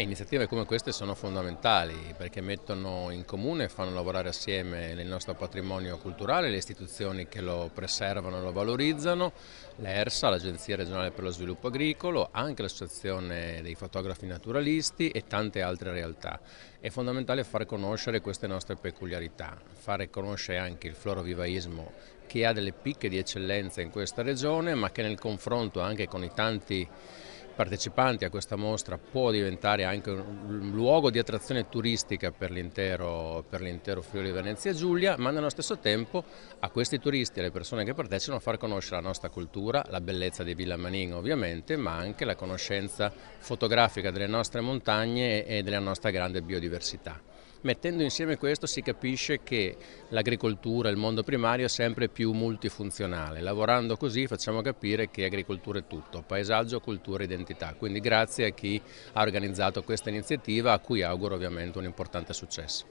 E iniziative come queste sono fondamentali perché mettono in comune e fanno lavorare assieme il nostro patrimonio culturale, le istituzioni che lo preservano e lo valorizzano, l'ERSA, l'Agenzia regionale per lo sviluppo agricolo, anche l'Associazione dei fotografi naturalisti e tante altre realtà. È fondamentale far conoscere queste nostre peculiarità, fare conoscere anche il florovivaismo che ha delle picche di eccellenza in questa regione, ma che nel confronto anche con i tanti partecipanti a questa mostra può diventare anche un luogo di attrazione turistica per l'intero Friuli Venezia Giulia, ma nello stesso tempo a questi turisti e alle persone che partecipano far conoscere la nostra cultura, la bellezza di Villa Manin ovviamente, ma anche la conoscenza fotografica delle nostre montagne e della nostra grande biodiversità. Mettendo insieme questo si capisce che l'agricoltura, il mondo primario è sempre più multifunzionale. Lavorando così facciamo capire che agricoltura è tutto, paesaggio, cultura, identità. Quindi grazie a chi ha organizzato questa iniziativa a cui auguro ovviamente un importante successo.